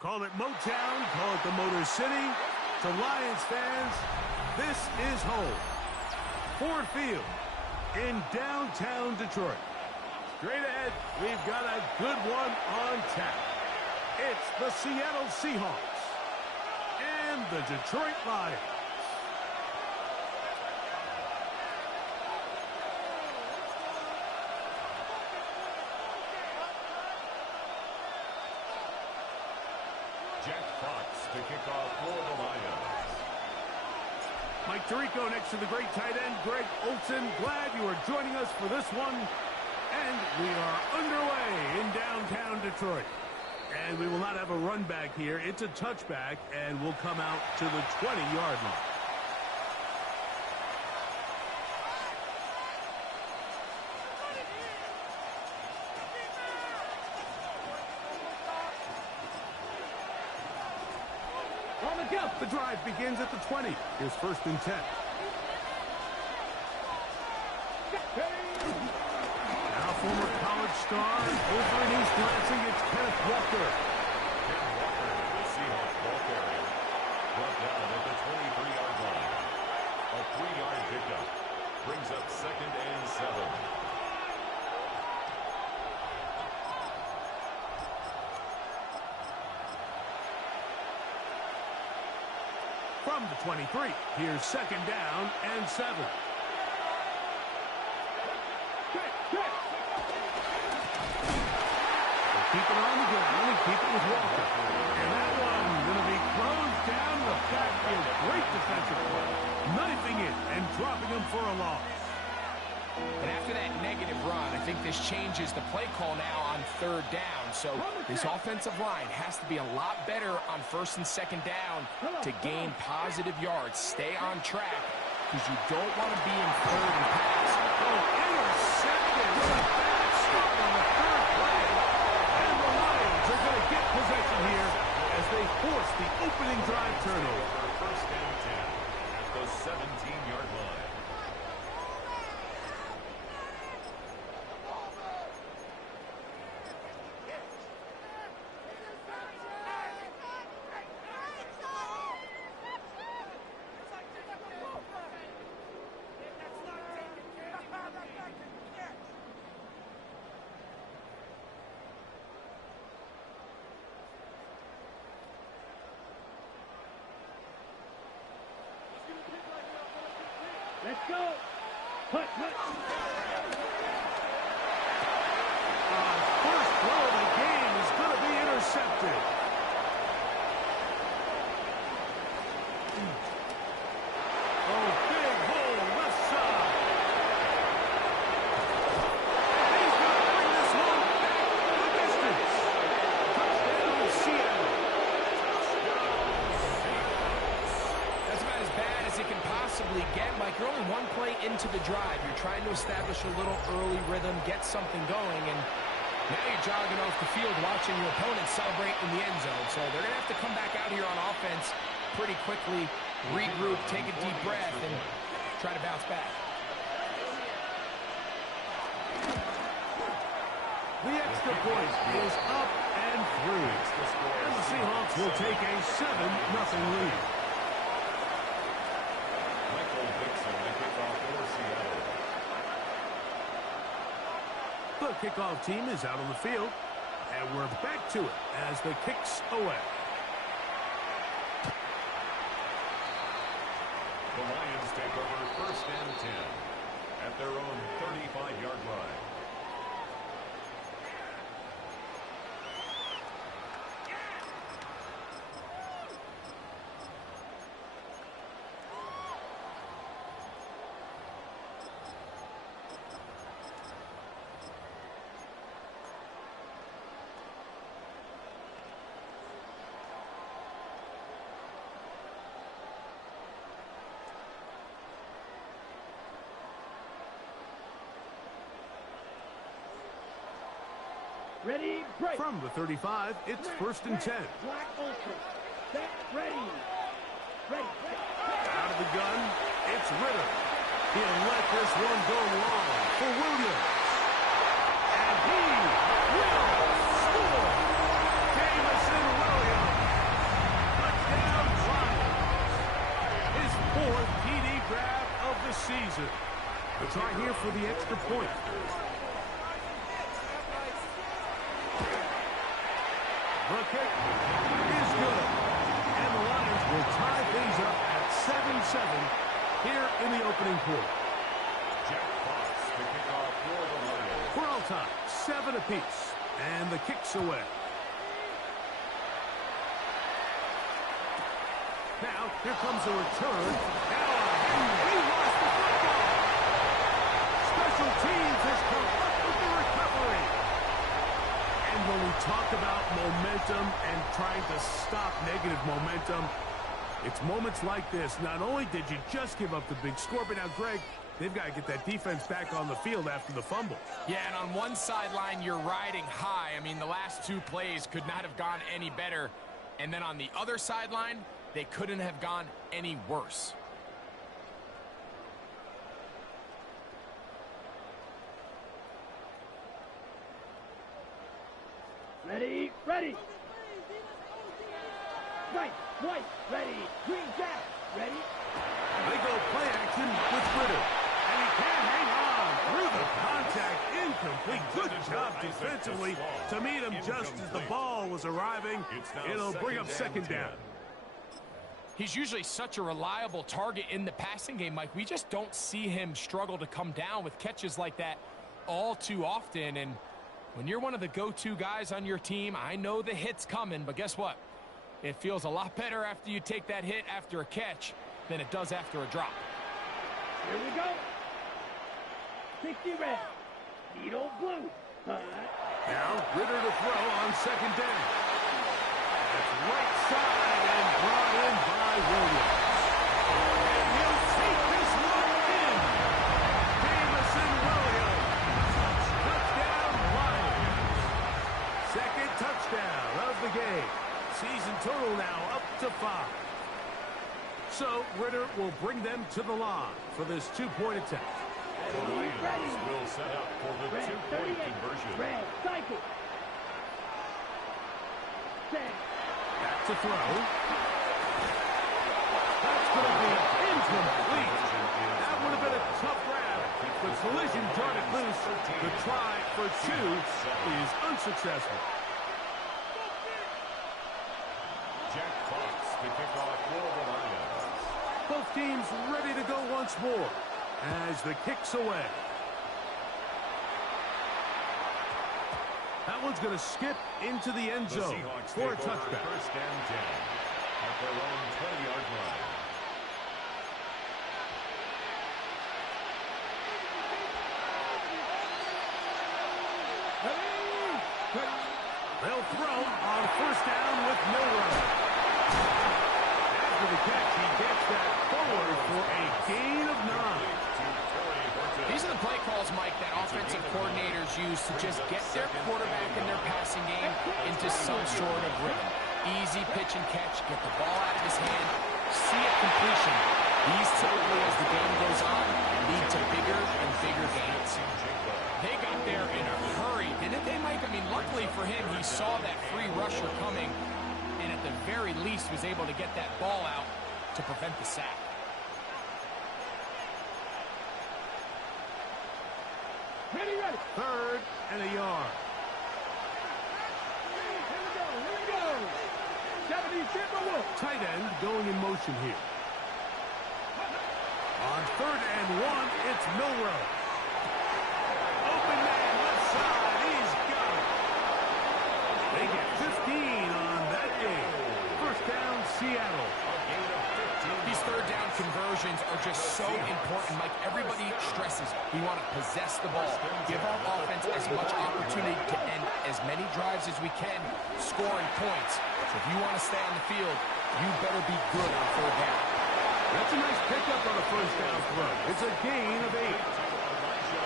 Call it Motown, call it the Motor City. To Lions fans, this is home. Ford Field in downtown Detroit. Straight ahead, we've got a good one on tap. It's the Seattle Seahawks and the Detroit Lions. Jack Fox to kick off for the Lions. Mike Tirico next to the great tight end, Greg Olsen. Glad you are joining us for this one. And we are underway in downtown Detroit. And we will not have a run back here. It's a touchback, and we'll come out to the 20-yard line. The drive begins at the 20. Here's 1st and 10. Now former college star over in East Lansing, it's Kenneth Walker. Ken Walker, the Seahawks ball carrier, brought down at the 23-yard line. A 3-yard pickup brings up 2nd and 7. From the 23, here's 2nd down and 7. They'll keep it on the ground and keep it with Walker. And that one going to be closed down the backfield. Great defensive play. Knifing it and dropping him for a loss. And after that negative run, I think this changes the play call now on 3rd down. So this offensive line has to be a lot better on 1st and 2nd down to gain positive yards. Stay on track because you don't want to be in 3rd and pass. Oh, intercepted with a bad start on the 3rd play. And the Lions are going to get possession here as they force the opening drive turnover. 1st and 10 at the 17-yard line. Let's go. Put. First throw of the game is going to be intercepted. Oh, big hole, left side. He's going to bring this one back the distance. Touchdown, Seattle. That's about as bad as it can possibly get. Mike, you're only one play into the drive. You're trying to establish a little early rhythm, get something going, and now you're jogging off the field watching your opponent celebrate in the end zone. So they're going to have to come back out here on offense pretty quickly, regroup, take a deep breath, and try to bounce back. The extra point is up and through. And the Seahawks will take a 7-0 lead. The kickoff team is out on the field, and we're back to it as the kick's away. The Lions take over 1st and 10 at their own 35-yard line. Ready, break. From the 35, it's 1st and 10. Black Ultra. Set, ready. Ready. Out of the gun, it's Ritter. He'll let this one go long for Williams. And he will score. Jamison Williams season. The try here for the extra point. The kick is good. And the Lions will tie things up at 7-7 here in the opening quarter. Jack Fox to kick off for the Lions. We're all tied, 7 apiece. And the kick's away. Now, here comes a return. Now, he lost the football. Special teams has come up with the recovery. And when we talk about momentum and trying to stop negative momentum, it's moments like this. Not only did you just give up the big score, but now, Greg, they've got to get that defense back on the field after the fumble. Yeah, and on one sideline, you're riding high. I mean, the last 2 plays could not have gone any better. And then on the other sideline, they couldn't have gone any worse. Ready, ready. Right, white, ready. Green jack, ready. They go play action with Ritter. And he can't hang on through the contact. Incomplete. Good job defensively to meet him just as the ball was arriving. It'll bring up second down. He's usually such a reliable target in the passing game, Mike. We just don't see him struggle to come down with catches like that all too often. And when you're one of the go-to guys on your team, I know the hit's coming, but guess what? It feels a lot better after you take that hit after a catch than it does after a drop. Here we go. 60 red. Needle blue. Now, Ritter to throw on second down. That's right side and brought in by Williams. And he'll take this one in. Jamison Williams. Touchdown, Lions. Second touchdown of the game. Season total now up to 5. So, Ritter will bring them to the line for this 2-point attempt. The Lions will set up for the 2-point conversion. Red, cycle. Set. Back to throw. That's going to be incomplete. That would have been a tough grab. The collision darted loose. The try for 2 is unsuccessful. Jack Fox to kick off for the Lions. Both teams ready to go once more as the kick's away. That one's going to skip into the end zone for a touchback. First and 10 at their own 20-yard line. They'll throw on first down with Milrow. After the catch, he gets that forward for a gain of 9. These are the play calls, Mike, that offensive coordinators use to just get their quarterback and their passing game into some sort of rhythm. Easy pitch and catch, get the ball out of his hand, see it completion. These typically, as the game goes on, lead to bigger and bigger gains. They got there in a hurry, didn't they, Mike? I mean, luckily for him, he saw that free rusher coming, and at the very least was able to get that ball out to prevent the sack. Ready, ready. Third and a yard. Here we go. 76 Wolf. Tight end going in motion here. On third and 1, it's Milrow. Open man, left side, he's got it. They get 15 on that game. First down, Seattle. These third down conversions are just so important. Like everybody stresses, we want to possess the ball, give our offense as much opportunity to end as many drives as we can, scoring points. So if you want to stay on the field, you better be good on third down. That's a nice pickup on a first down throw. It's a gain of 8.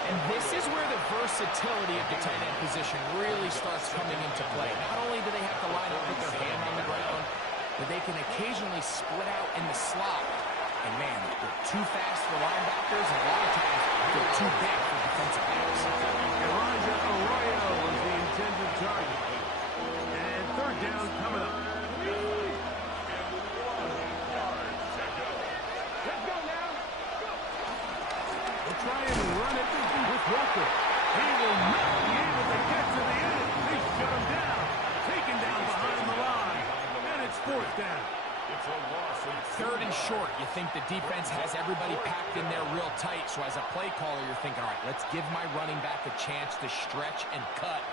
And this is where the versatility of the tight end position really starts coming into play. Not only do they have to line up with their hand on the ground, but they can occasionally split out in the slot. And man, they're too fast for linebackers, and a lot of times they're too big for defensive backs. Elijah Arroyo was the intended target. And third down coming up. Let's go now. Go. They'll try and run it with Walker. He will not be able to get to the end. They shut him down. Taken down behind the line. And it's fourth down. It's a loss. Third and short. You think the defense has everybody packed in there real tight. So as a play caller, you're thinking, all right, let's give my running back a chance to stretch and cut.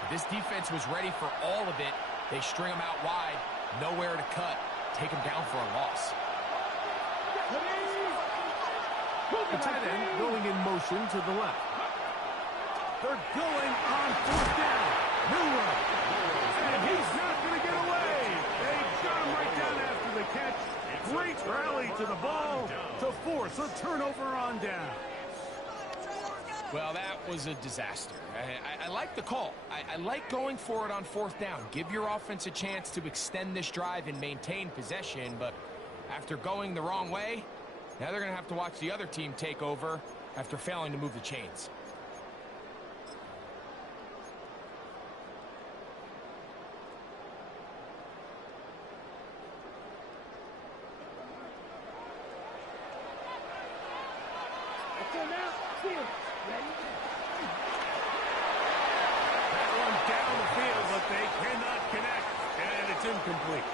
But this defense was ready for all of it. They string him out wide. Nowhere to cut. Take him down for a loss. The tight end going in motion to the left. They're going on fourth down. Newell. And he's not going to get away. They got him right down after the catch. Great rally to the ball to force a turnover on down. Well, that was a disaster. I like the call. I like going for it on fourth down. Give your offense a chance to extend this drive and maintain possession, but after going the wrong way, now they're going to have to watch the other team take over after failing to move the chains. That one down the field, but they cannot connect, and it's incomplete.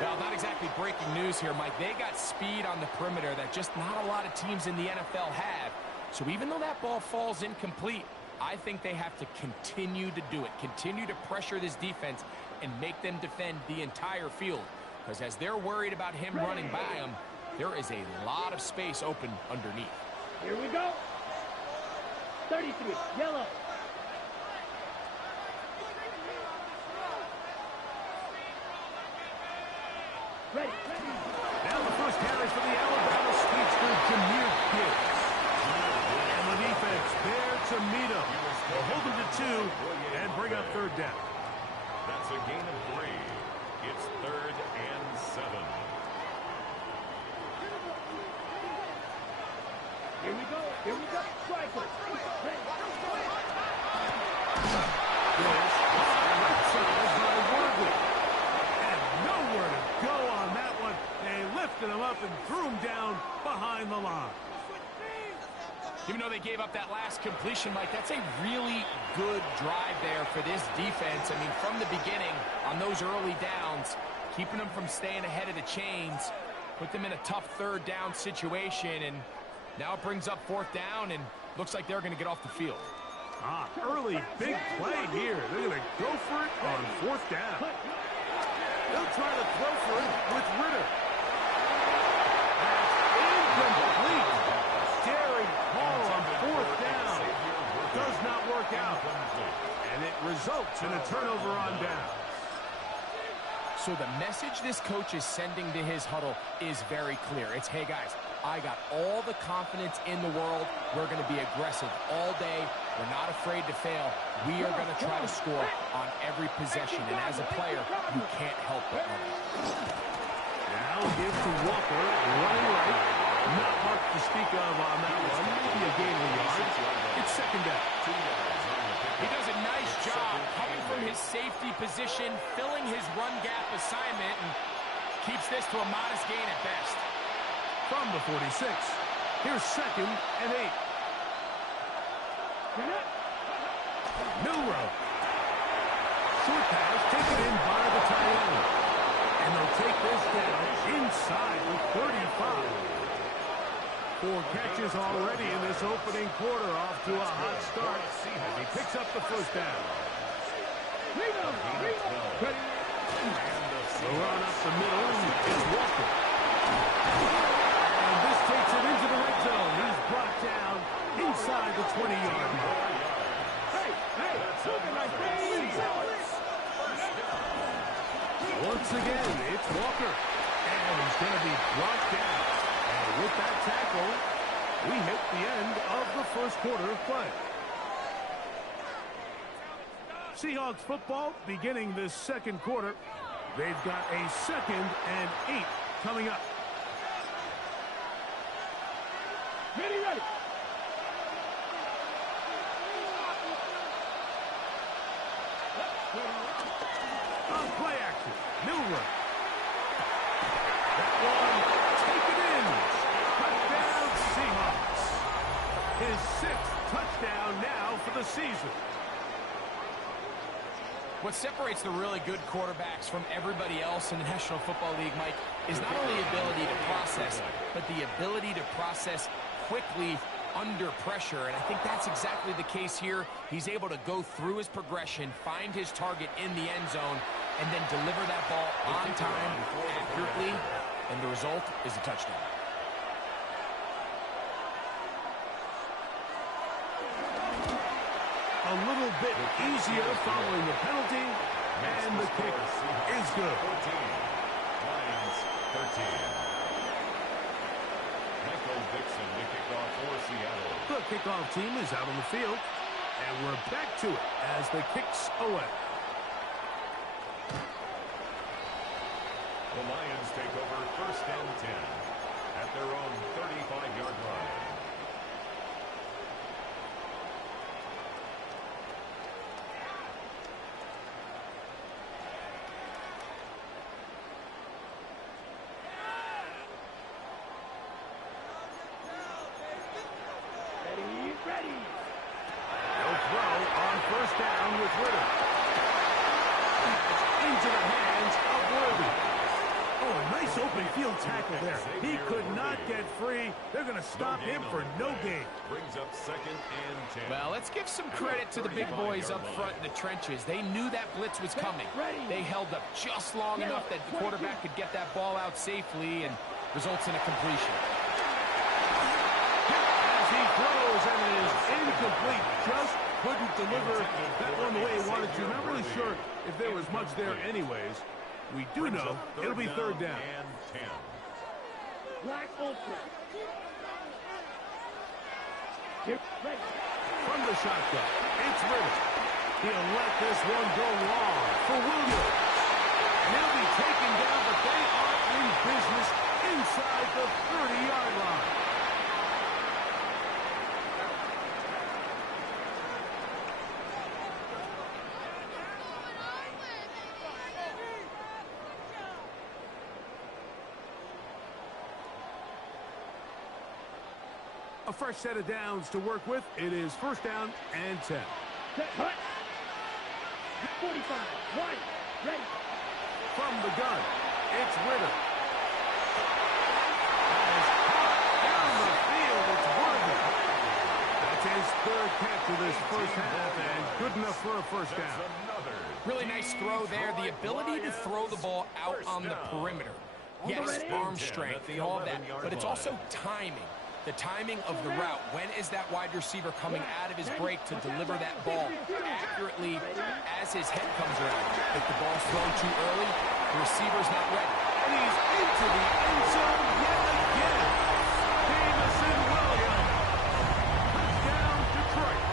Well, not exactly breaking news here, Mike. They got speed on the perimeter that just not a lot of teams in the NFL have. So even though that ball falls incomplete, I think they have to continue to do it. Continue to pressure this defense and make them defend the entire field. Because as they're worried about him running by them, there is a lot of space open underneath. Here we go. 33, yellow. Ready. Now the first carry for the Alabama speedster, Jahmyr Gibbs. And the defense there to meet him. They'll hold him to 2 and bring up third down. That's a gain of 3. It's 3rd and 7. Here we go. Striker. Right side by Worthy. And nowhere to go on that one. They lifted him up and threw him down behind the line. Even though they gave up that last completion, Mike, that's a really good drive there for this defense. I mean, from the beginning, on those early downs, keeping them from staying ahead of the chains, put them in a tough third down situation, and now it brings up fourth down, and looks like they're going to get off the field. Early big play here. They're going to go for it on fourth down. They'll try to throw for it with Ritter. That's incomplete. Daring call on fourth down. Does not work out. And it results in a turnover on down. So the message this coach is sending to his huddle is very clear. It's, hey, guys, I got all the confidence in the world. We're going to be aggressive all day. We're not afraid to fail. We are going to try to score on every possession. And as a player, you can't help but run. Now give to Walker, running right. Not much to speak of on that one. Maybe a gain of yards. It's second down. He does a nice job coming from his safety position, filling his run gap assignment, and keeps this to a modest gain at best. From the 46, here's second and 8. No route. Short pass taken in by the tight end. And they'll take this down inside the 35. 4 catches already in this opening quarter, off to a hot start as he picks up the first down. The run up the middle is Walker. And this takes it into the red zone. He's brought down inside the 20-yard line. Once again, it's Walker. And he's going to be brought down. And with that tackle, we hit the end of the first quarter of play. Seahawks football beginning this second quarter. They've got a 2nd and 8 coming up. Ready. On play action, Milrow. That one taken in. Touchdown Seahawks. his 6th touchdown now for the season. What separates the really good quarterbacks from everybody else in the National Football League, Mike, is not only the ability to process, but the ability to process quickly under pressure. And I think that's exactly the case here. He's able to go through his progression, find his target in the end zone, and then deliver that ball on time, accurately, and the result is a touchdown. A little bit easier following the penalty, and the kick is good. 14. Lions 13. Michael Dixon to kick off for Seattle. The kickoff team is out on the field, and we're back to it as the kick's away. The Lions take over 1st and 10 at their own 35-yard line. Ready. They'll throw on 1st down with Ritter. Into the hands of Worthy. Oh, a nice open field tackle there. He could not get free. They're going to stop him for no gain. Brings up 2nd and 10. Well, let's give some credit to the big boys up front in the trenches. They knew that blitz was coming. They held up just long enough that the quarterback could get that ball out safely and results in a completion. He throws and it is incomplete. Just couldn't deliver that one the way he wanted to. Not really sure if there was much there anyways. We do know it'll be 3rd down. And 10. Black ultra. Get ready. From the shotgun, it's Ritter. He'll let this one go long for Williams. And he'll be taken down, but they are in business inside the 30-yard line. A fresh set of downs to work with. It is 1st down and 10. Cut. 45. 1. Ready. From the gun, it's Ritter. As hot down the field, it's Worthy. That's his 3rd catch of this 1st half, and good enough for a 1st down. Really nice throw there. The ability to throw the ball out on the perimeter. Yes, arm strength and all that, but it's also timing. The timing of the route. When is that wide receiver coming out of his break to deliver that ball accurately as his head comes around? If the ball's thrown too early, the receiver's not ready. And he's into the end zone yet again. Jamison Williams. Touchdown, Detroit.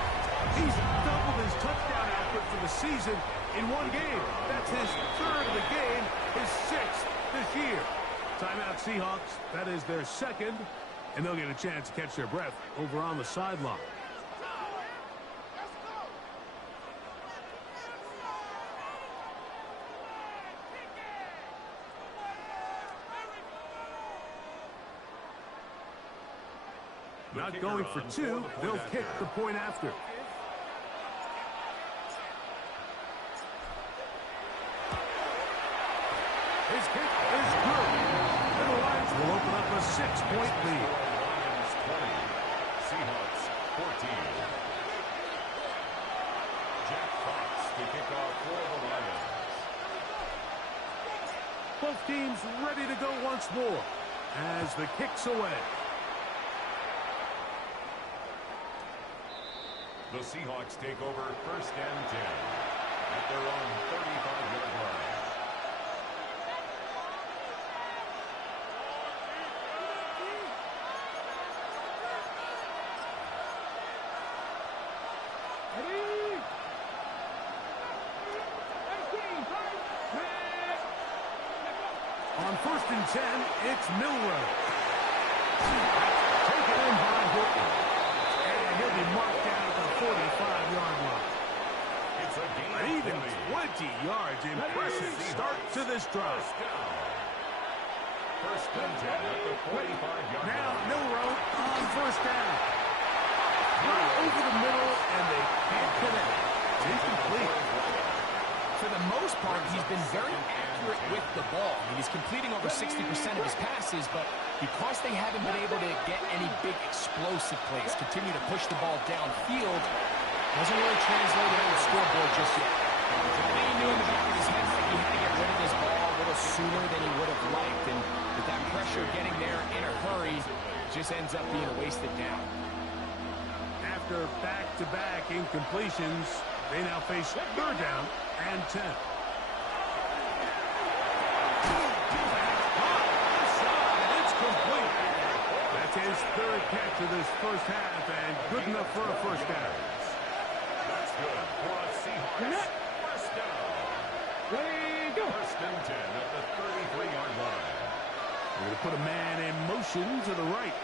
He's doubled his touchdown output for the season in one game. That's his 3rd of the game, his 6th this year. Timeout Seahawks. That is their 2nd. And they'll get a chance to catch their breath over on the sideline. Not going for 2. They'll kick the point after. His kick is good. And the Lions will open up a 6-point lead. Lions 20. Seahawks 14. Jack Fox to kick off for the Lions. Both teams ready to go once more as the kick's away. The Seahawks take over 1st and 10 at their own 35-yard line. On 1st and 10, it's Milroe. Taken in by Horton. And he'll be marked down at the 45-yard line. It's a gain. Even 20 yards. Impressive start to this drive. 1st and 10 at the 45-yard line. Now Milroe on 1st down. part, he's been very accurate with the ball. I mean, he's completing over 60% of his passes, but because they haven't been able to get any big explosive plays, continue to push the ball downfield, doesn't really translate it on the scoreboard just yet. I think he knew in the back of his head that he had to get rid of this ball a little sooner than he would have liked, and with that pressure getting there in a hurry, it just ends up being a wasted down. After back-to-back incompletions, they now face third down and 10. It's complete. That's his third catch of this first half, and good enough for a first down. That's good for a Seahawks first down. Ready, go. First and 10 at the 33-yard line. We're going to put a man in motion to the right.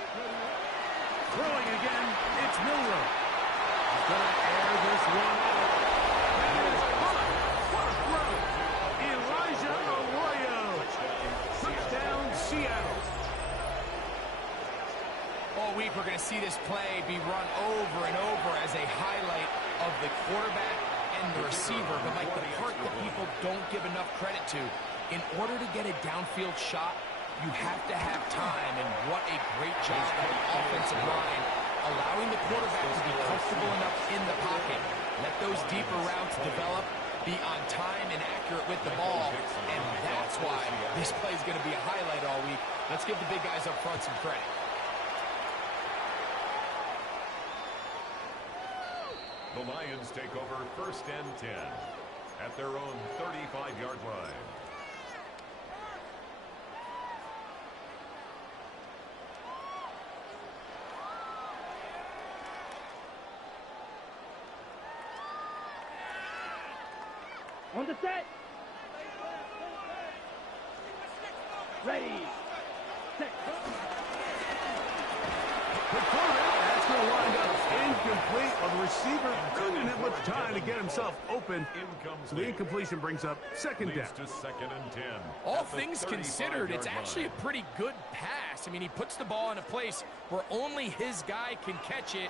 Throwing again, it's Milroe. He's going to air this one out. That is caught. What a throw. Elijah Arroyo. Touchdown, Seattle. All week, we're going to see this play be run over and over as a highlight of the quarterback and the receiver. But like the part that people don't give enough credit to, in order to get a downfield shot, you have to have time, and what a great job by the offensive line, allowing the quarterback to be comfortable enough in the pocket. Let those deeper routes develop, be on time and accurate with the ball, and that's why this play is going to be a highlight all week. Let's give the big guys up front some credit. The Lions take over first and 10 at their own 35-yard line. On the set. Ready. Set. That's going to wind up incomplete. Well, the receiver couldn't have much time to get himself open. So the incompletion brings up second down. To second and 10. All things considered, it's actually a pretty good pass. I mean, he puts the ball in a place where only his guy can catch it.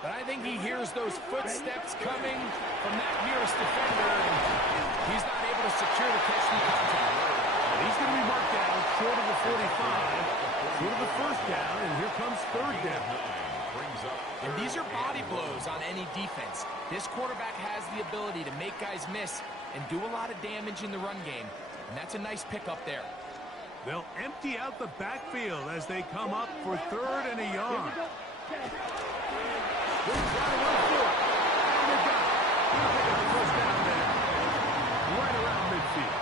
But I think he hears those footsteps coming from that nearest defender, and he's not able to secure the catch through contact. He's going to be marked down short of the 45, short of the first down, and here comes third down. And these are body blows on any defense. This quarterback has the ability to make guys miss and do a lot of damage in the run game, and that's a nice pickup there. They'll empty out the backfield as they come up for third and a yard. They're trying to run for it. And they got it. They'll pick up the first down there. Right around midfield.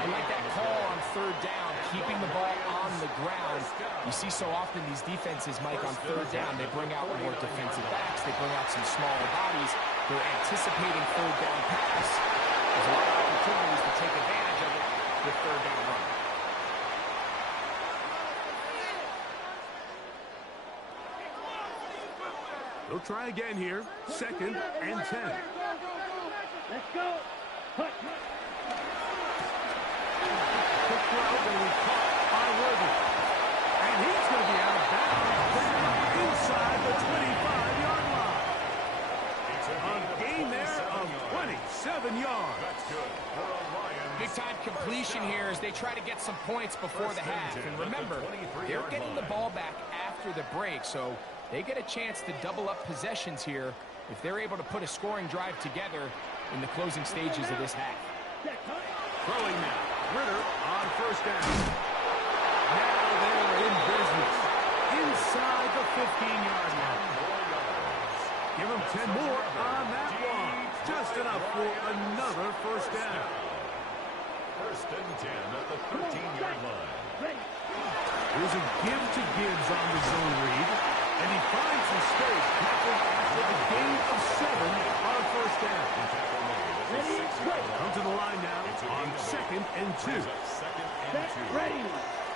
I like that call on third down, keeping the ball on the ground. You see so often these defenses, Mike, on third down, they bring out more defensive backs. They bring out some smaller bodies. They're anticipating third down pass. There's a lot of opportunities to take advantage of it with third down run. They'll try again here. Second and 10. Let's go. Put. Quick throw going to be caught by Worthy. And he's going to be out of bounds inside the 25-yard line. A gain there of 27 yards. That's good for a Lions. Big-time completion here as they try to get some points before the half. And remember, they're getting the ball back after the break, so they get a chance to double up possessions here if they're able to put a scoring drive together in the closing stages of this half. Throwing now. Ritter on first down. Now they're in business. Inside the 15-yard line. Give them 10 more on that one. Just enough for another first down. First and 10 at the 13-yard line. There's a give to Gibbs on the zone read. And he finds the space after the gain of 7 on first down. Come to the line now on second and 2. Ready.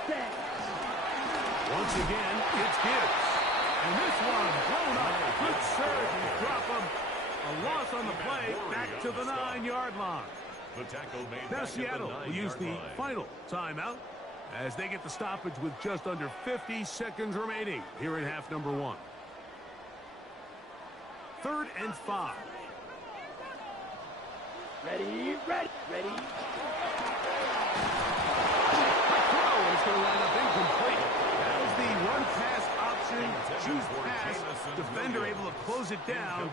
Set. Once again, it's Gibbs. And this one blown up. Good surge and drop him. A loss on the play back to the 9-yard line. The tackle made Now back Seattle at the will use 9-yard the line. final timeout as they get the stoppage with just under 50 seconds remaining here in half number 1. Third and 5. Ready, ready, ready. Throw, and it's going to line up incomplete. That was the run-pass option. Choose pass. Defender able to close it down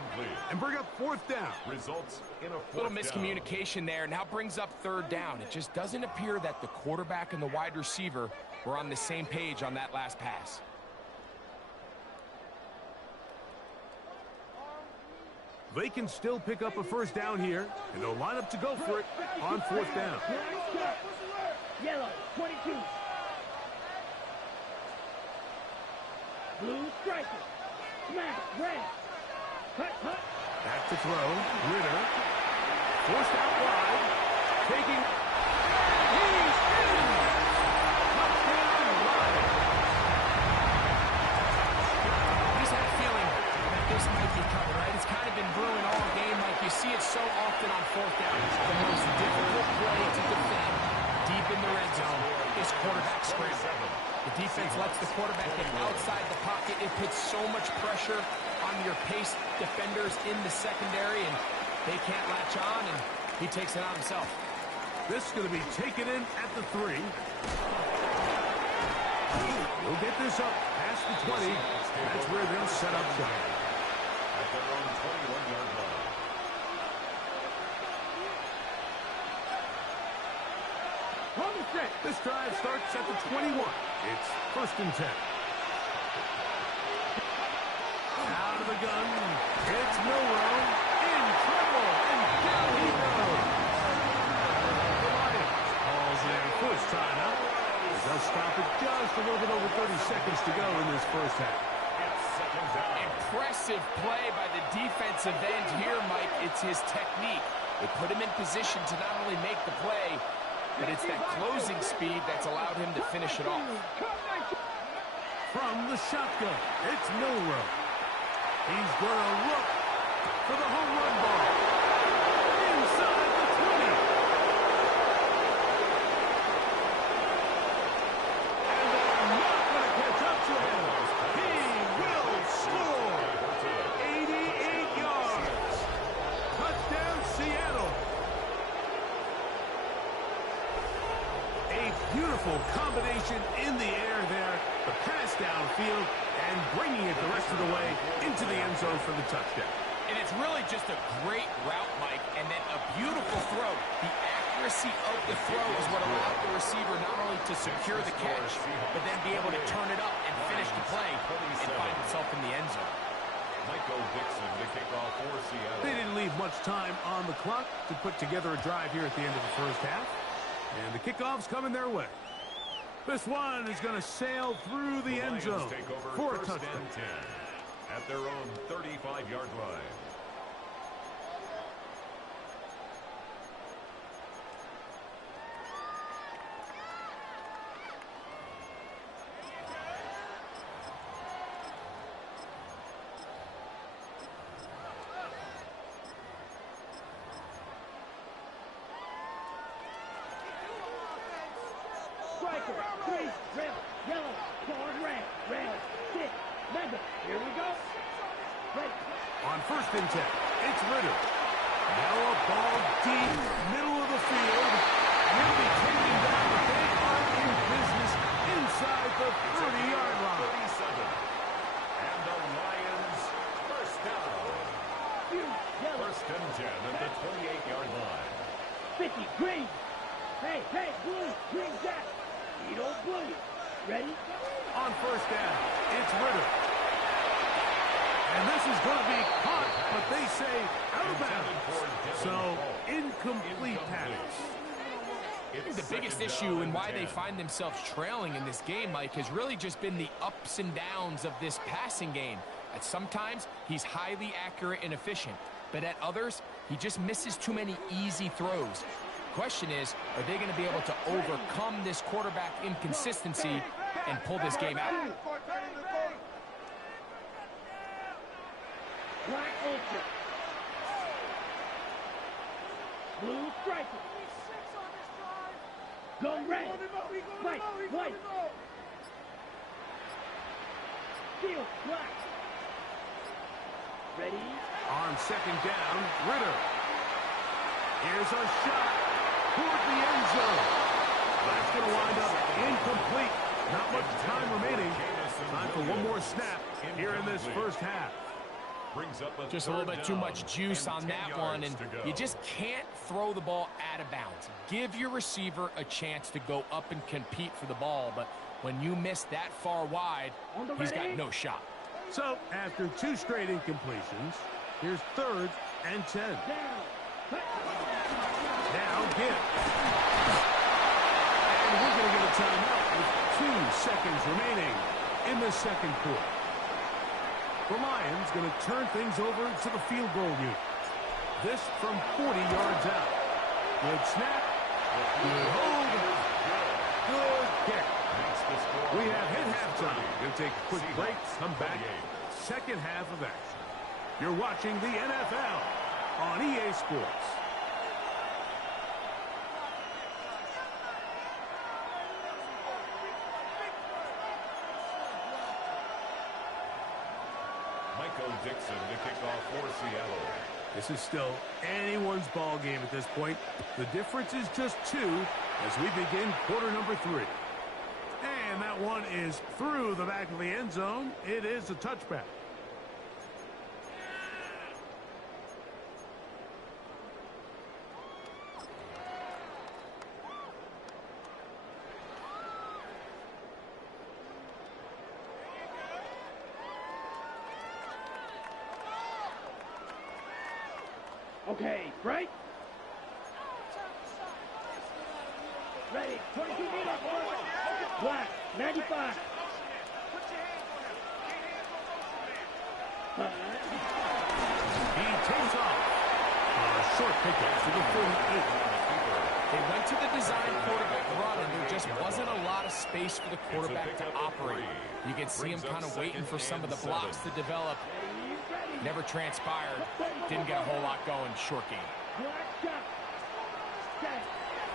and bring up fourth down. Results in a fourth Little down. miscommunication there. Now brings up third down. It just doesn't appear that the quarterback and the wide receiver were on the same page on that last pass. They can still pick up a first down here, and they'll line up to go for it on fourth down. Yellow, 22. Blue striker. Smash, red. Cut, cut. Back to throw. Ritter. Forced out wide. Taking. He's in! Touchdown, Lions. I just had a feeling that this might be coming, right? It's kind of been brewing all game. Like you see it so often on fourth down. The most difficult play to defend deep in the red zone is quarterback scramble. The defense lets the quarterback get outside the pocket. It puts so much pressure on your pace defenders in the secondary, and they can't latch on, and he takes it on himself. This is going to be taken in at the 3. We'll get this up past the 20. That's where they'll set up shop. At their own 21-yard line. This drive starts at the 21. It's first and 10. Out of the gun. It's Milrow. In trouble. And down he goes. The Lions calls their first timeout. They'll stop it just a little bit over 30 seconds to go in this first half. It's second down. Impressive play by the defensive end here, Mike. It's his technique. They put him in position to not only make the play, but it's that closing speed that's allowed him to finish it off. From the shotgun, it's Milrow. He's going to look for the home run ball. Inside the 20. And they're not going to catch up to him. He will score. 88 yards. Touchdown, Seattle. A beautiful combination in the air there. The pass downfield and bringing it the rest of the way into the end zone for the touchdown. And it's really just a great route, Mike, and then a beautiful throw. The accuracy of the throw is what allowed the receiver not only to secure the catch, but then be able to turn it up and finish the play and find himself in the end zone. Michael Dixon to kick off for Seattle. They didn't leave much time on the clock to put together a drive here at the end of the first half. And the kickoff's coming their way. This one is going to sail through the end zone for a touchdown. And 10 at their own 35-yard line. Striker, 3, red, yellow, forward, red, red, 6, mega. Here we go. Right. On first and 10, it's Ritter. Now a ball deep, middle of the field. He'll be taken down, but they are in business inside the 30-yard line. 37. And the Lions first down. Yellow. First and 10 at the 28-yard line. 50, green. Hey, hey, blue, green jack. Edo blue. Ready? On first down, it's Ritter. And this is going to be caught, but they say out of bounds. So, incomplete pass. I think the biggest issue and why they find themselves trailing in this game, Mike, has really just been the ups and downs of this passing game. At sometimes, he's highly accurate and efficient, but at others, he just misses too many easy throws. Question is, are they going to be able to overcome this quarterback inconsistency and pull this game out? Black ultra. Blue striker. Go red. White, white. Field black. Ready? On second down, Ritter. Here's a shot toward the end zone. That's going to wind up incomplete. Not much time remaining. Time for one more snap here in this first half. Just a little bit too much juice on that one, and you just can't throw the ball out of bounds. Give your receiver a chance to go up and compete for the ball, but when you miss that far wide, he's got no shot. So, after 2 straight incompletions, here's 3rd and 10. Now, give. And we're going to get a timeout with 2 seconds remaining in the second quarter. The Lions going to turn things over to the field goal unit. This from 40 yards out. Good snap. Good hold. Good kick. We have hit halftime. Going to take a quick break. Come back. Second half of action. You're watching the NFL on EA Sports. Dixon to kick off for Seattle. This is still anyone's ball game at this point. The difference is just 2 as we begin quarter number 3. And that one is through the back of the end zone. It is a touchback. Okay, break. Ready, 22 meters. Black, 95. He takes off. A short pickup to the 48. They went to the design quarterback run, and there just wasn't a lot of space for the quarterback to operate. You can see him kind of waiting for some of the blocks to develop. Never transpired. Didn't get a whole lot going. Short game.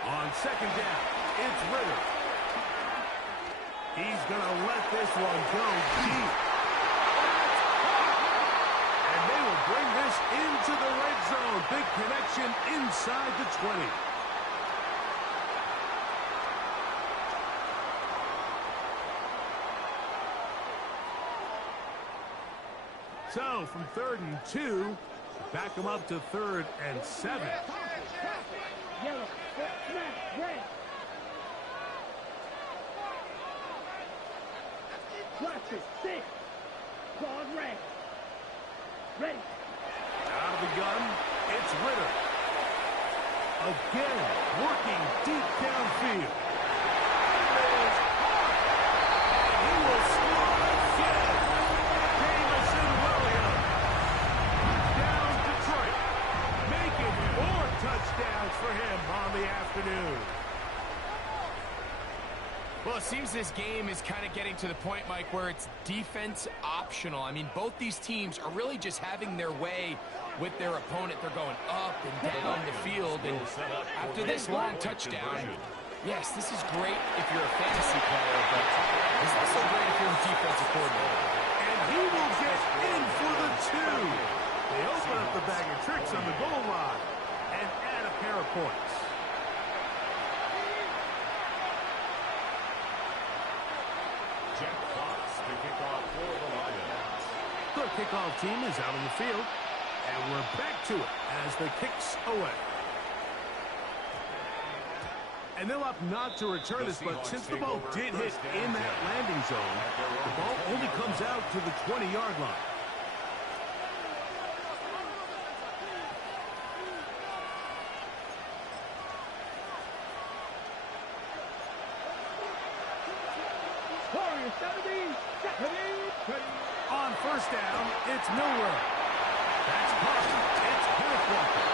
On second down, it's Ritter. He's going to let this one go deep. And they will bring this into the red zone. Big connection inside the 20. So, from 3rd and 2, back them up to 3rd and 7. Yellow, snap, red. Watch it, 6. Guard red. Ready. Out of the gun, it's Ritter. Again, working deep downfield. That is hard. And he will score again. Touchdowns for him on the afternoon. Well, it seems this game is kind of getting to the point, Mike, where it's defense optional. I mean, both these teams are really just having their way with their opponent. They're going up and down the field. And after this long touchdown, yes, this is great if you're a fantasy player, but it's also great if you're a defensive coordinator. And he will get in for the 2. They open up the bag of tricks on the goal line and add a pair of points. Jack Fox to kick off for the Lions. The kickoff team is out on the field, and we're back to it as the kick's away. And they'll opt not to return this, but since the ball did hit in that landing zone, the ball only comes out to the 20-yard line. On first down, it's Milroe. That's Carson. It's Kenneth Walker.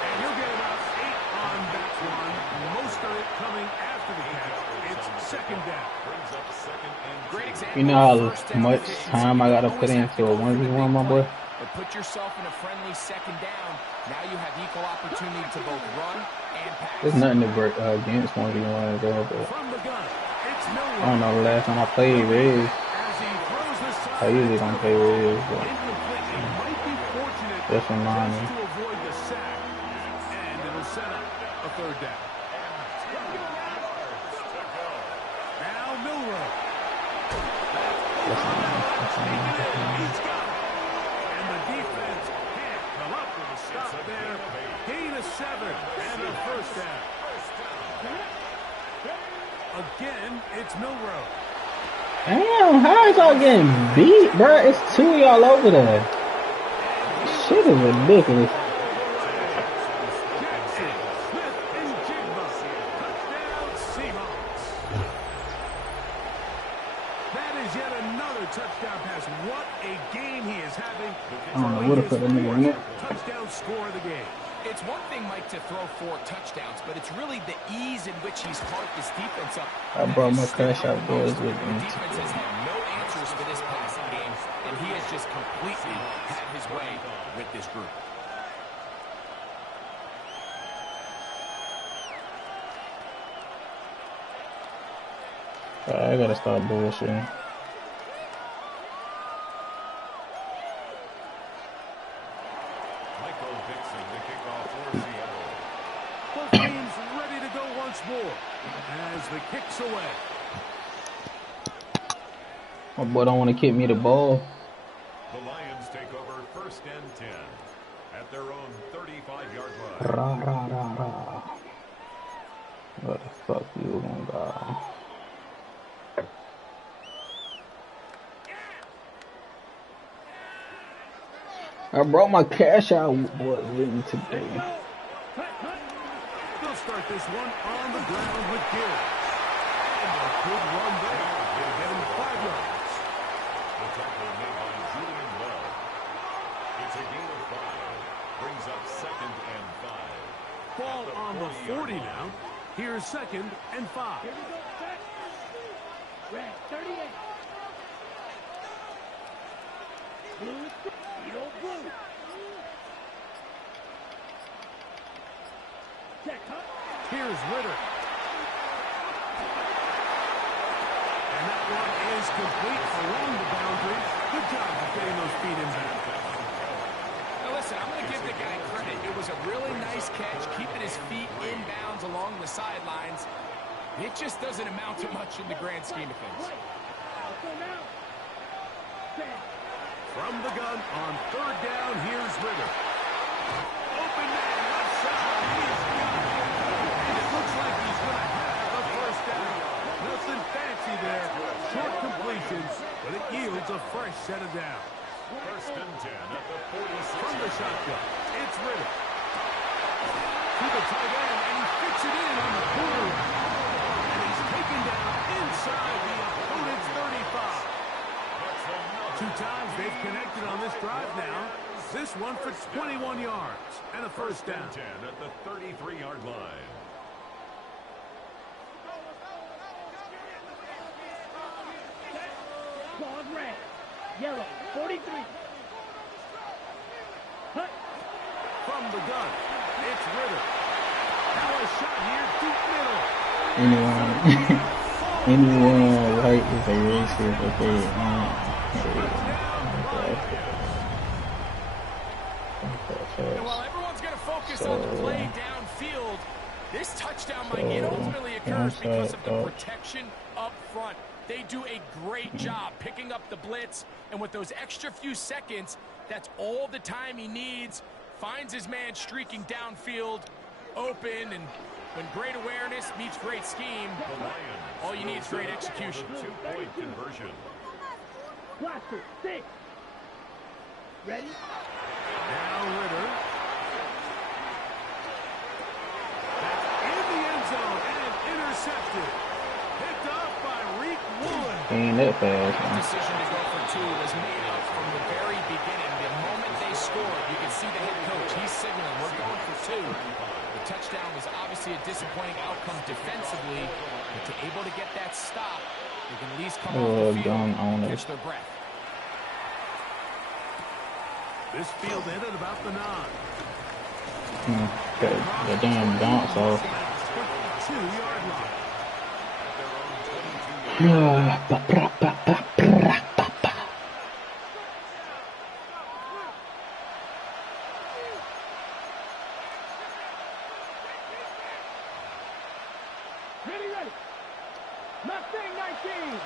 And he'll get about 8 on that one. Most of it coming after the catch. It's second down. Great example. You know how much time I gotta put into a 1v1, my boy? But put yourself in a friendly second down. Now you have equal opportunity to both run and pass. There's nothing to break against 1v1 though, but From the gun, it's I Milroe. don't know the last time I played Riz. As he throws this I usually don't play Riz, but incomplete. He might be fortunate that's from mine. just to avoid the sack. And it'll It's Milrow. Damn, how is y'all getting beat, bro? It's 2 of y'all over there. Shit is ridiculous. Jackson, Smith, and Jigba. Touchdown, Seahawks. That is yet another touchdown pass. What a game he is having. I don't know what to put that nigga in there. Touchdown score of the game. It's one thing, Mike, to throw 4 touchdowns, but it's really the ease in which he's carved this defense up. I brought my cash out boys with The me. defense has had no answers for this passing game, and he has just completely had his way with this group. I gotta stop bullshitting. Both teams ready to go once more as the kick's away. My boy don't want to kick me the ball. The Lions take over 1st and 10 at their own 35-yard line. Rah, rah, rah, rah. What the fuck you gonna go? I brought my cash out boy with me today. They'll start this one on the ground with Gill. And a good run there. They'll get him 5 yards. The tackle made by Julian Bell. It's a gain of 5. Brings up 2nd and 5. Ball on the 40 now. Here's 2nd and 5. Here we go, set. Red, 38. Blue, blue. Check, huh? Here's Ritter. And that one is complete along the boundary. Good job of getting those feet in back. Now listen, I'm going to give the guy credit. It was a really nice catch, keeping his feet in bounds along the sidelines. It just doesn't amount to much in the grand scheme of things. Also now. From the gun on 3rd down, here's Ritter. Open man, left side. He's got it. And it looks like he's going to have a 1st down. Nothing fancy there. Short completions, but it yields a fresh set of downs. 1st and 10 at the 46. From the shotgun, it's Ritter. To the tight end, and he fits it in on the corner. And he's taken down inside the opponent's 35. 2 times they've connected on this drive now. This one for 21 yards and a 1st down. 10 at the 33-yard line. Claws red. Yellow, 43. Hut. From the gun, it's Ritter. Now a shot here deep middle. Anyone right is a racist, okay? And while everyone's going to focus on the play downfield, this touchdown, Mike, it ultimately occurs because of the protection up front. They do a great job picking up the blitz, and with those extra few seconds, that's all the time he needs. Finds his man streaking downfield, open, and when great awareness meets great scheme, all you need is great execution. 2-point conversion. Blaster, 6. Ready? Now Ritter. In the end zone and intercepted. Picked up by Reek Wood. Ain't that fast, The man. decision to go for 2 was made up from the very beginning. The moment they scored, you can see the head coach. He's signaling, we're going for 2. The touchdown was obviously a disappointing outcome defensively, but to able to get that stop, they can at least come off the field and catch their breath. This field ended about the 9. The damn bounce off. 2-yard line. Ready. Mustang 19.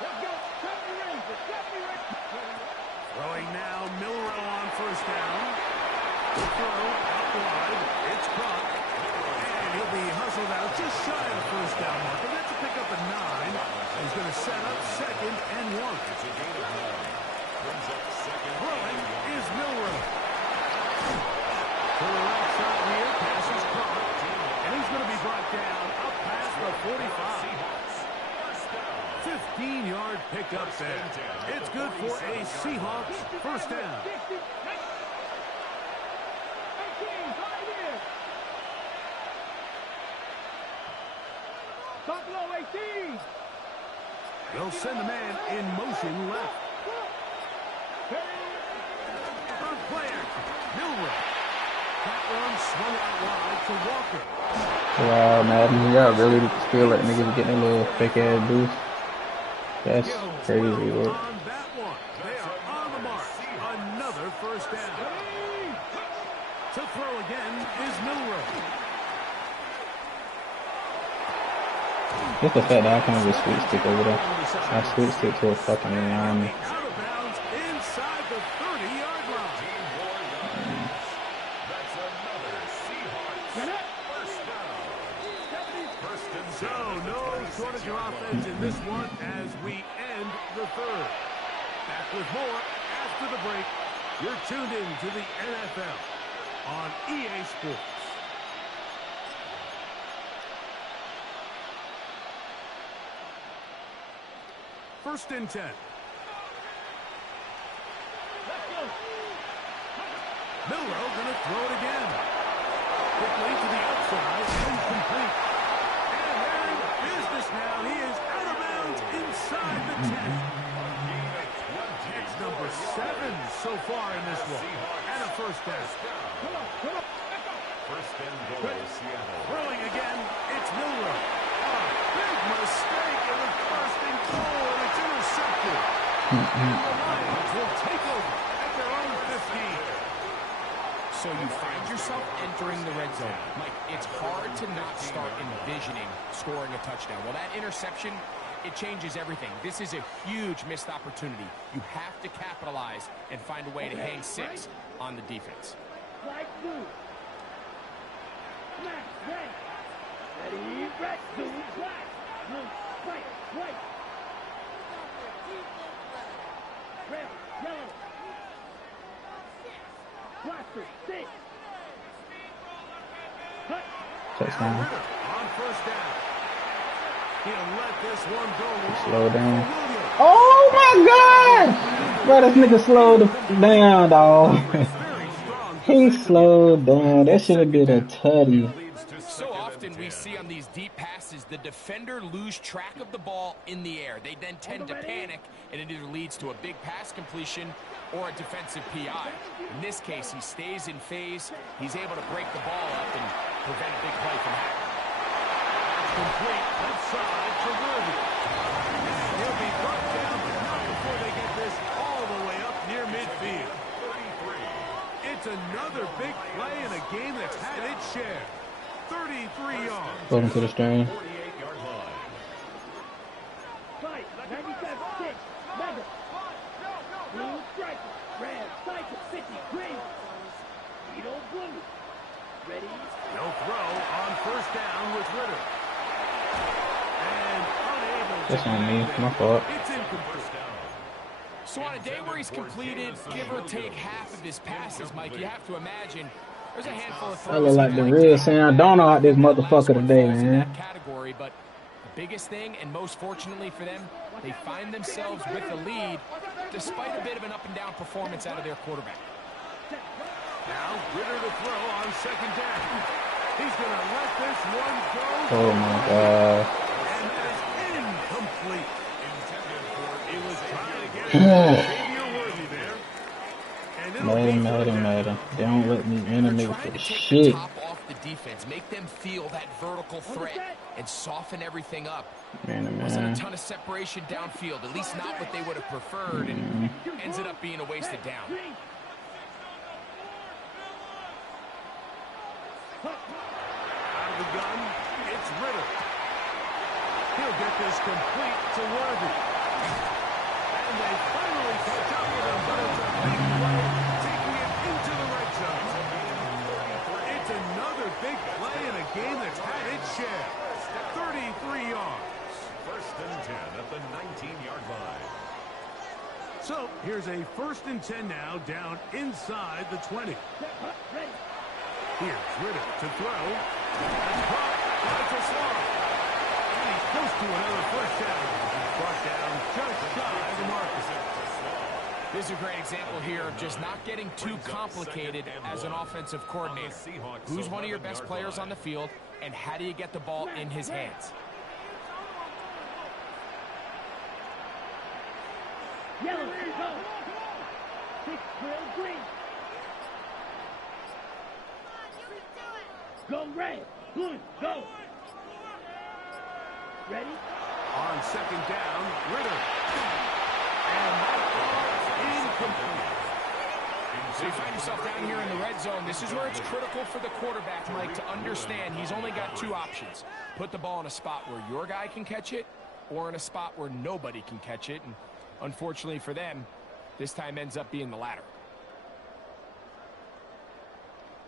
Let's go. Cut me ready. Throwing now, Milrow on 1st down. The throw out wide. It's caught. And And he'll be hustled out just shy of the first down marker. That's a pickup of 9. He's going to set up 2nd and 1. It's a gain of 1. Brings up 2nd. Throwing is Milrow. To the right side here, pass is caught. And he's going to be brought down up past the 45. 15-yard pickup there. It's good for a Seahawks first down. Buffalo 18. They'll send the man in motion left. On play action, Milrow. That one swung out wide to Walker. Wow, Madden, y'all really still let niggas get a little fake ass boost. That's crazy, bro. On that one, they are on the mark. Another first down. To throw again is Milrow. Just the fact that I can't just switch stick over there. I switched it to a fucking Miami. Out of bounds inside the 30-yard line. That's another Seahawks first down. So no shortage of offense in this one as we end the third. Back with more after the break. You're tuned in to the NFL on EA Sports. First and 10. Milrow going to throw it again. Quickly to the outside, incomplete. And they're in business now. He is out of bounds inside the 10. It's number 7 so far in this one. And a first down. First and goal, Seattle. Throwing again, it's Milrow. A big mistake. It was first and goal, and it's intercepted. And the Lions will take over at their own 15. So you find yourself entering the red zone. Mike, it's hard to not start envisioning scoring a touchdown. Well, that interception, it changes everything. This is a huge missed opportunity. You have to capitalize and find a way to hang 6 on the defense. Like blue. Black, red. Ready, red, blue, black. Blue, white, white. Red, yellow. Blaster, 6. Cut. Touchdown. On first down. He'll let this one go long. Slow down. Oh my God! Bro, this nigga slowed down, dog. He slowed down. That should have been a tutty. So often we see on these deep passes, the defender lose track of the ball in the air. They then tend to panic, and it either leads to a big pass completion or a defensive PI. In this case, he stays in phase. He's able to break the ball up and prevent a big play from happening. Complete left side to Worthy. And he'll be brought down, but not before they get this all the way up near midfield. 33. It's another big play in a game that's had its share. 33 yards. Welcome to the stream. 48-yard line. Fight, 97, 6. Mega. Blue striker. Red, cycle, 50, green. Beetle, blue. Ready. No throw on first down with Ritter. And unable to That's on me. My fault. It's incomplete. So on a day where he's completed, give or take half of his passes, Mike, you have to imagine there's a handful of throws. I look like the real Sam Donald out this motherfucker today, man. Category, but the biggest thing, and most fortunately for them, they find themselves with the lead despite a bit of an up-and-down performance out of their quarterback. Now Ritter to throw on second down. He's going to let this one go. Oh my God. And that's incomplete. He was trying to get Xavier Worthy there. And it'll be Madden. They don't let me in a nigga Trying for to take shit. the top off the defense, make them feel that vertical threat, and soften everything up. Wasn't a ton of separation downfield, at least not what they would have preferred, and ends it up being a wasted down. Out of the gun, it's Ritter. He'll get this complete to Worthy. And they finally catch up with him, but it's a big play, taking it into the red zone. It's another big play in a game that's a 1st and 10 now, down inside the 20. Here's Ritter to throw. That's caught by Tesla. And he's close to another first down. He's brought down just shy of the marker. This is a great example here of just not getting too complicated as an offensive coordinator. Who's one of your best players on the field, and how do you get the ball in his hands? Yellow, go. 6 drill green. Go red. Blue, go. Ready? On 2nd down, Ritter. And that ball incomplete. So you find yourself down here in the red zone. This is where it's critical for the quarterback, Mike, to understand he's only got 2 options. Put the ball in a spot where your guy can catch it, or in a spot where nobody can catch it. And unfortunately for them, this time ends up being the latter.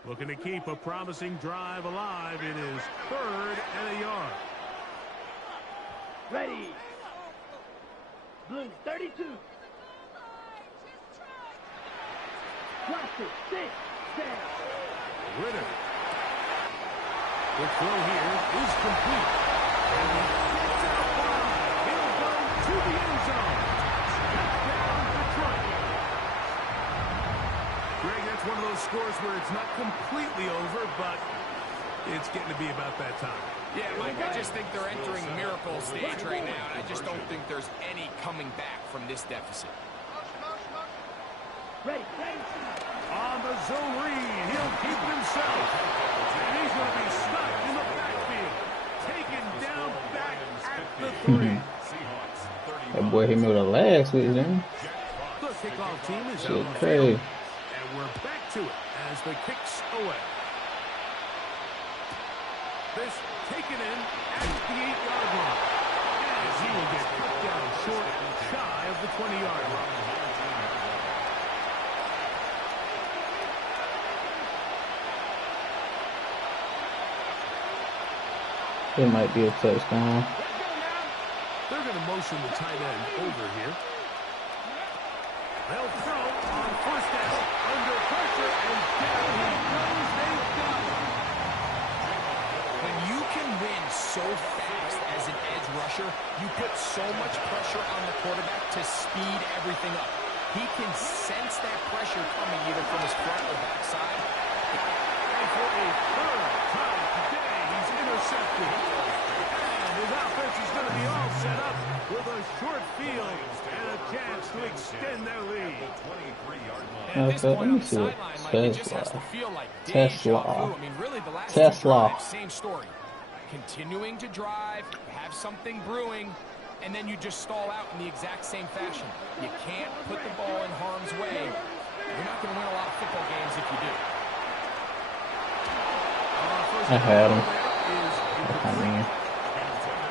Looking to keep a promising drive alive. It is 3rd and a yard. Ready. Blue, 32. Cluster, 6, down. Ritter. The throw here is complete. And he gets out wide. He'll go to the end zone. Touchdown, Detroit. Greg, that's one of those scores where it's not completely over, but it's getting to be about that time. Yeah, Mike, I just think they're entering miracle stage right now, and I just don't think there's any coming back from this deficit. Ready. On the zone read, he'll keep it himself. And he's going to be stuck in the backfield. Taken down back at the 3. That boy hit me with a last week, then. The kickoff team is out Shit on the crazy. field. And we're back to it as the kick's away. This taken in at the 8-yard line. As he will get cut down short, shy of the 20-yard line. It might be a touchdown. They're going to motion the tight end over here. They'll throw on 1st down, under pressure, and down he goes. They've got him. When you can win so fast as an edge rusher, you put so much pressure on the quarterback to speed everything up. He can sense that pressure coming either from his front or back side. And for a 3rd time today, he's intercepted. And his offense is going to be all set up with a short field and a chance to extend their lead. And at this Okay, point let on me the see what sideline, Mike, it just has to Tesla. feel like deja Tesla. vu. I mean, really, the last Tesla. 2 drives, same story. Continuing to drive, have something brewing, and then you just stall out in the exact same fashion. You can't put the ball in harm's way. You're not going to win a lot of football games if you do. I had him. I mean,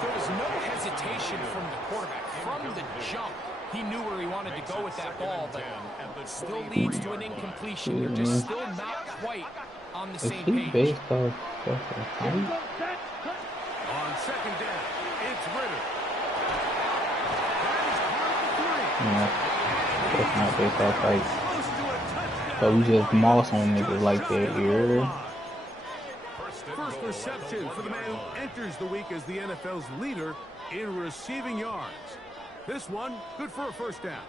There was no hesitation from the quarterback. From the jump, he knew where he wanted to go with that ball, but it still leads to an incompletion. You're just still not quite on the is same he page. based off of a height? On 2nd down, it's Ritter. That is part of the 3. No, that's not based off height. Close to a touchdown. So we just moss on niggas like that here. First reception for the man who enters the week as the NFL's leader in receiving yards. This one, good for a 1st down.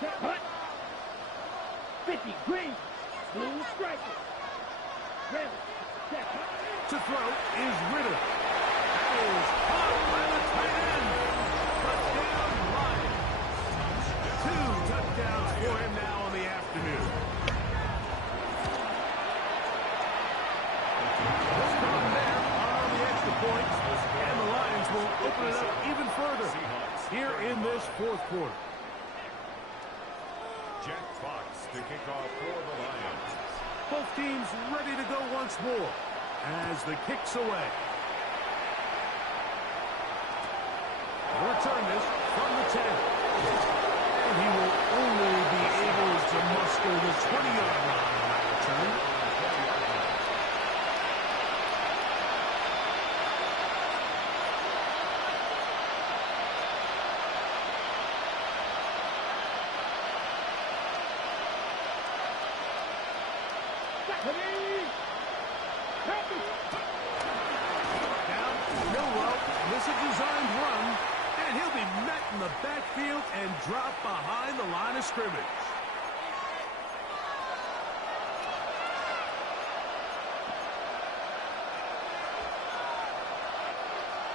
Cut. 50 green. Blue striker. Ready. Set. To throw is Ritter. That is caught by the tight end. Touchdown, Lions. 2 touchdowns for him now on the afternoon. This time there are the extra points, and the Lions will open it up even further here in this 4th quarter. Jack Fox to kick off for the Lions. Both teams ready to go once more as the kick's away. They'll return this from the 10. And he will only be able to muster the 20-yard line on that return. Now, Milrow, this is a designed run, and he'll be met in the backfield and dropped behind the line of scrimmage.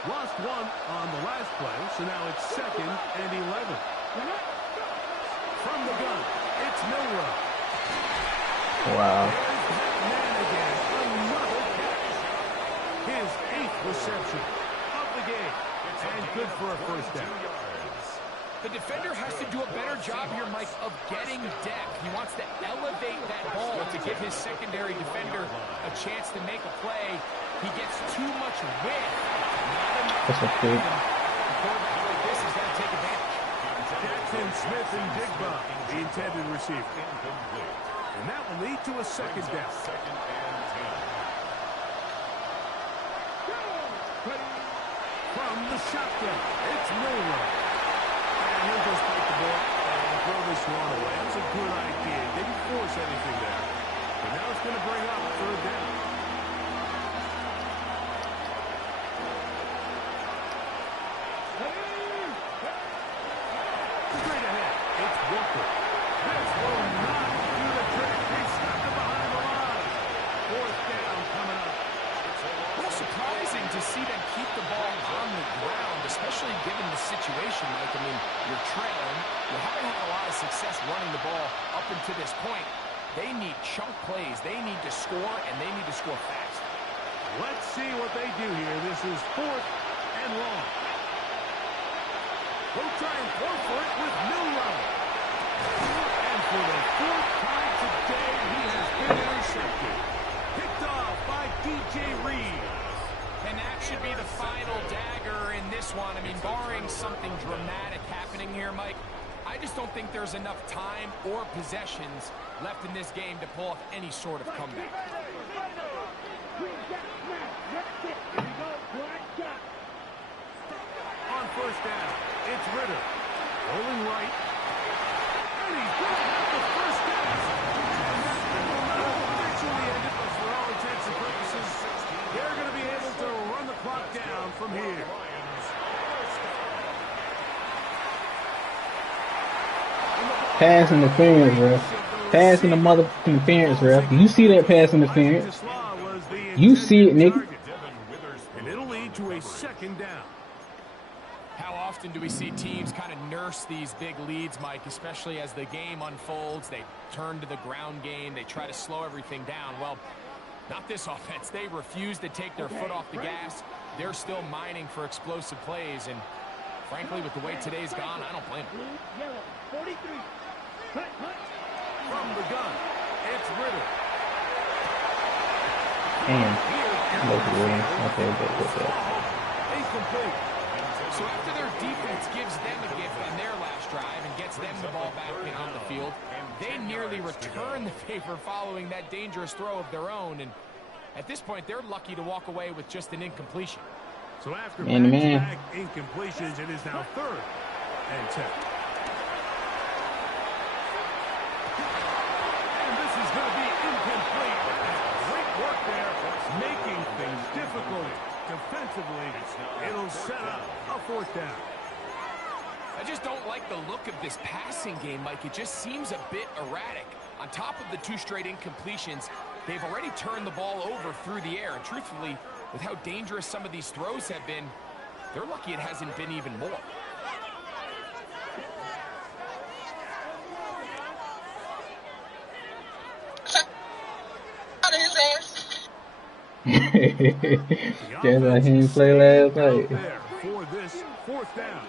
Lost one on the last play, so now it's 2nd and 11. From the gun, it's Milrow. Wow. There's that man again, another catch. His 8th reception of the game, and good for a first down. The defender has to do a better job here, Mike, of getting depth. He wants to elevate that ball to give his secondary defender a chance to make a play. He gets too much width. That's a pick. A quarterback like this is going to take advantage. Jackson, Smith, and Digba, the intended receiver. And that will lead to a 2nd down. From the shotgun, it's Milrow. And he'll just take the ball and throw this one away. That was a good idea. Didn't force anything there. But now it's going to bring up 3rd down. Straight ahead, it's Walker. This will not do the trick. They snapped it behind the line. 4th down coming up. A little surprising to see them keep the ball on the ground, especially given the situation, Mike. I mean, you're trailing. You haven't had a lot of success running the ball up until this point. They need chunk plays. They need to score, and they need to score fast. Let's see what they do here. This is 4th and long. They'll try and throw for it with Milrow. And for the 4th time today, he has been intercepted. Picked off by DJ Reed. And that should be the final dagger in this one. I mean, barring something dramatic happening here, Mike, I just don't think there's enough time or possessions left in this game to pull off any sort of comeback. On 1st down, it's Ritter. Rolling right. And he's going to have the 1st down. And that will not officially end it, but for all intents and purposes, they're going to be able to run the clock down from here. Pass interference, ref. Pass in the mother interference, ref. You see that pass interference? You see it, nigga. And it'll lead to a 2nd down. How often do we see teams kind of nurse these big leads, Mike, especially as the game unfolds? They turn to the ground game. They try to slow everything down. Well, not this offense. They refuse to take their foot off the gas. They're still mining for explosive plays. And frankly, with the way today's gone, I don't blame them. Yellow, 43. From the gun, it's Ritter. And okay, good. Incomplete. So after their defense gives them a gift on their last drive and gets them the ball back in on the field, they nearly return the favor following that dangerous throw of their own. And at this point, they're lucky to walk away with just an incompletion. So after man. back incompletions, it is now 3rd and 10. And this is going to be incomplete. Great work there, making things difficult defensively. It'll set up a 4th down. I just don't like the look of this passing game, Mike. It just seems a bit erratic. On top of the 2 straight incompletions, they've already turned the ball over through the air. And truthfully, with how dangerous some of these throws have been, they're lucky it hasn't been even more. Guess I didn't play last night. For this 4th down.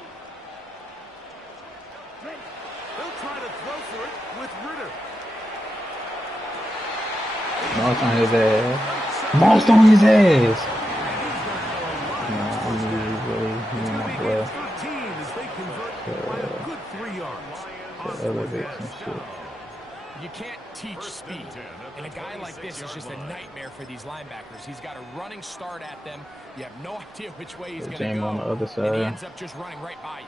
They'll try to throw for it with Ritter. Moss on his ass. Moss on his ass. No, 13 as they convert by a good 3 yards. elevate some shit. You can't teach speed, and a guy like this is just a nightmare for these linebackers. He's got a running start at them. You have no idea which way he's going to go, on the other side. and he ends up just running right by you.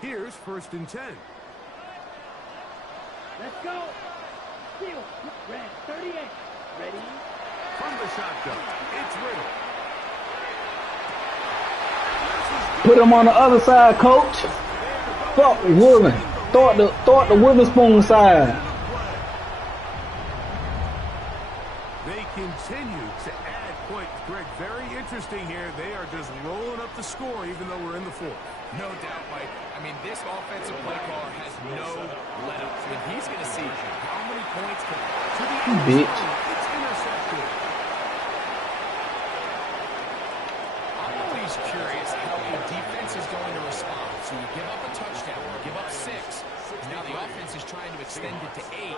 Here's 1st and 10. Let's go. Steal. Red, 38. Ready? From the shotgun, it's Riddle. Put him on the other side, coach. Fuck Woolen. Throw it the Witherspoon side. They continue to add points. Greg, very interesting here. They are just rolling up the score even though we're in the fourth. No doubt, Mike. I mean, this offensive play caller has no let-ups. I mean, he's going to see how many points can... To the end Bitch. zone, it's intercepted. I'm always curious how a defense is going to respond. So you give up a touchdown, you give up 6. Now the offense is trying to extend it to 8.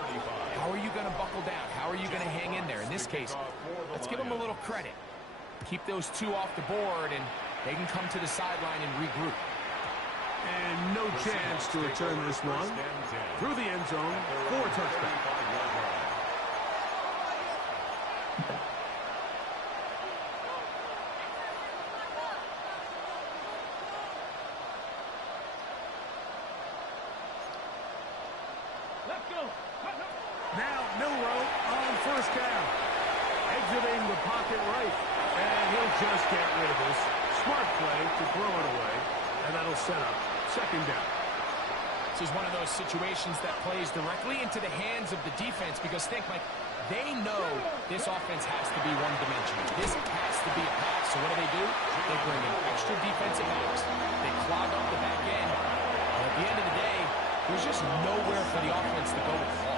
How are you going to buckle down? How are you going to hang in there? In this case, let's give them a little credit. Keep those 2 off the board, and they can come to the sideline and regroup. And no chance to return this one. Through the end zone for a touchdown. Let's go. Now Milrow on first down. Exiting the pocket right. And he'll just get rid of this. Smart play to throw it away. And that'll set up second down. This is one of those situations that plays directly into the hands of the defense because think, Mike, they know this offense has to be one-dimensional. This has to be a pass. So what do? They bring in extra defensive backs. They clog up the back end. And at the end of the day, there's just nowhere for the offense to go with the ball.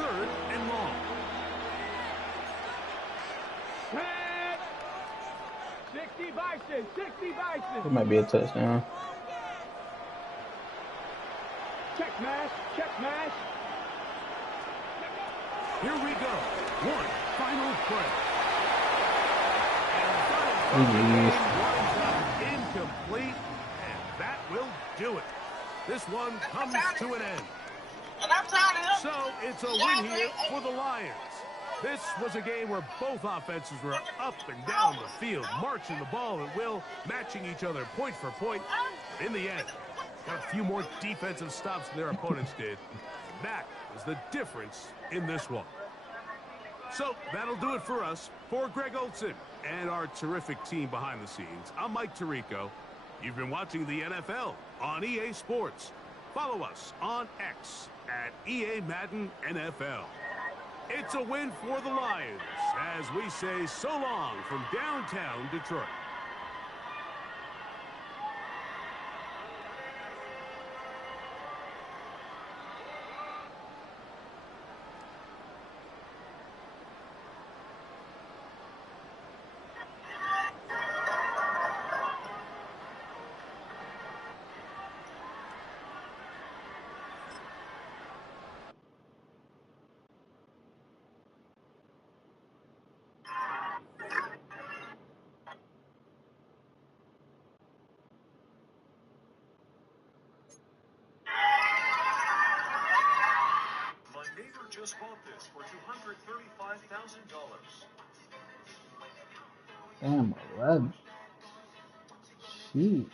Third and long. 60 Bison, 60 Bison. It might be a touchdown. Check mash, check mash. Here we go. One final play. And incomplete, and that will do it. This one comes to an end. So it's a win here for the Lions. This was a game where both offenses were up and down the field, marching the ball at will, matching each other point for point. In the end, got a few more defensive stops than their opponents did. That is the difference in this one. So that'll do it for us. For Greg Olson and our terrific team behind the scenes, I'm Mike Tirico. You've been watching the NFL on EA Sports. Follow us on X at EA Madden NFL. It's a win for the Lions as we say so long from downtown Detroit. Just bought this for $235,000. Damn, 11. Shit.